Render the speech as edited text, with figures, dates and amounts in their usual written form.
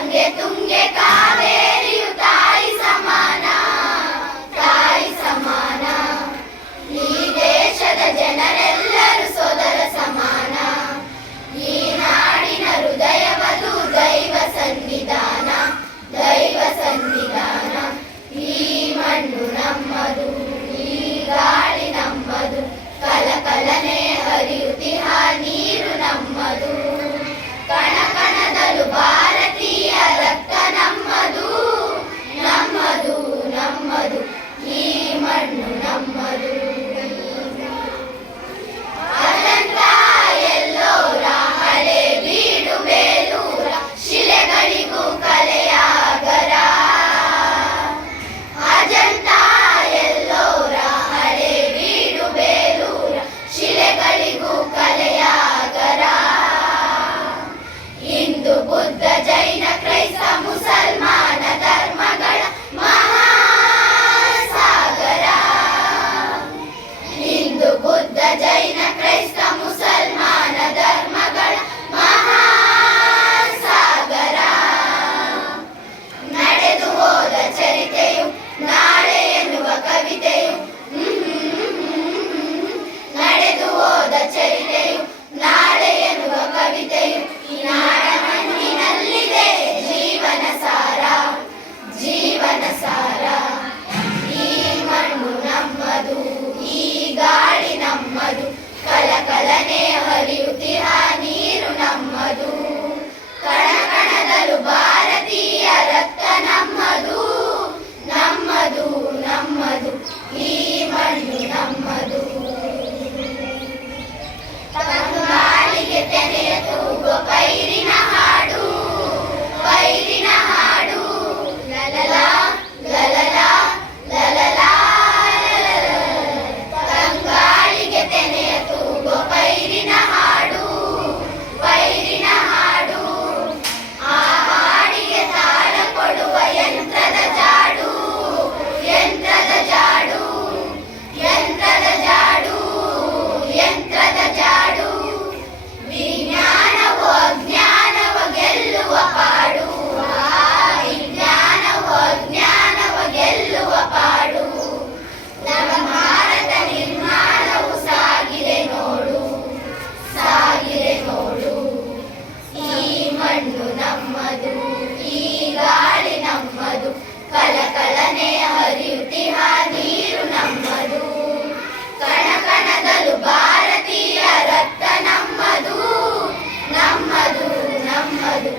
ಗಂಗೆ ತುಂಗೆ ಕಾವೇರಿಯು ತಾಯಿ ಸಮಾನ, ತಾಯಿ ಸಮಾನ. ಈ ದೇಶದ ಜನರೆಲ್ಲರೂ ಸೋದರ ಸಮಾನ. ಈ ನಾಡಿನ ಹೃದಯವದು ದೈವ ಸನ್ನಿಧಾನ, ದೈವ ಸನ್ನಿಧಾನ. ಈ ಮಣ್ಣು ನಮ್ಮದು, ಈ ಗಾಳಿ ನಮ್ಮದು, ಕಲಕಲನೆ ಹರಿಯುತ್ತಿಹ ನೀರು ನಮ್ಮದು. ಕಣ ಕಣದಲ್ಲೂ ಭಾರತೀಯ ರಕ್ತ ನಮ್ಮದು, ನಮ್ಮದು ನಮ್ಮದು. ಈ ಮಣ್ಣು ನಮ್ಮದು. ಅಜಂತ ಎಲ್ಲೋರ ಹಳೆ ಬೀಡು ಬೇಲೂರ ಶಿಲೆಗಳಿಗೂ ಕಲೆಯಾಗರ. ಅಜಂತ ಎಲ್ಲೋರ ಹಳೆ ಬೀಡು ಬೇಲೂರ ಶಿಲೆಗಳಿಗೂ ಕಲೆಯಾಗರ. ಹಿಂದೂ ಬುದ್ಧ ಜೈನ ಕ್ರೈಸ್ತ ಮುಸಲ್ಮಾನ ಧರ್ಮಗಳ ಮಹಾಸಾಗರ. ಹಿಂದೂ ಬುದ್ಧ ಜೈನ ಕ್ರೈಸ್ತ ಮುಸಲ್ಮಾನ ಧರ್ಮಗಳ ಮಹಾಸಾಗರ. ನಡೆದು ಹೋದ ಚರಿತೆಯು ನಾಳೆ ಎನ್ನುವ ಕವಿತೆಯು, ನಡೆದು ಹೋದ ಚರಿತೆಯು ನಾಳೆ ಎನ್ನುವ ಕವಿತೆಯು. ಈ ನಾಡ ಮಣ್ಣಿನಲ್ಲಿದೆ ಜೀವನ ಸಾರ, ಜೀವನ ಸಾರ. ಈ ಮಣ್ಣು ನಮ್ಮದು, ಈ ಗಾಳಿ ನಮ್ಮದು, ಕಲಕಲನೆ ಹರಿಯುತ್ತಿಹ ನೀರು ನಮ್ಮದು. ಕಣ ಕಣದಲ್ಲೂ ಭಾರತೀಯ ರಕ್ತ ನಮ್ಮದು, ನಮ್ಮದು ನಮ್ಮದು. ಈ ಮಣ್ಣು ನಮ್ಮದು. ತಂಗಾಳಿಗೆ ತೆನೆಯ ತೂಗೋ ಪೈರಿನ ಹಾಡು, ಪೈರಿನ ಹಾಡು. ಲಲಲ ಲಲಲ ಲಲಲ. ತಂಗಾಳಿಗೆ ತೆನೆಯ ತೂಗೋ ಪೈರಿನ ಹಾಡು, ಪೈರಿನ ಹಾಡು. ಆ ಹಾಡಿಗೆ ತಾಳ ಕೊಡುವ ಯಂತ್ರದ ಜಾಡು, ಯಂತ್ರದ ಜಾಡು, ಯಂತ್ರದ ಜಾಡು, ಯಂತ್ರದ ಜಾಡು. ವಿಜ್ಞಾನವು ಅಜ್ಞಾನವ ಗೆಲ್ಲುವ ಪಾಡು, ವಿಜ್ಞಾನವು ಅಜ್ಞಾನವ ಗೆಲ್ಲುವ ಪಾಡು. ನವ ಭಾರತ ನಿರ್ಮಾಣವು ಸಾಗಿದೆ ನೋಡು, ಸಾಗಿದೆ ನೋಡು. ಈ ಮಣ್ಣು ನಮ್ಮದು, ಈ ಗಾಳಿ ನಮ್ಮದು, ಕಲಕಲನೆ ಹರಿಯುತ್ತಿಹ ನೀರು ನಮ್ಮದು. ಕಣ ಕಣದಲ್ಲೂ ಭಾರತೀಯ ರಕ್ತ ನಮ್ಮದು, ನಮ್ಮದು ನಮ್ಮದು.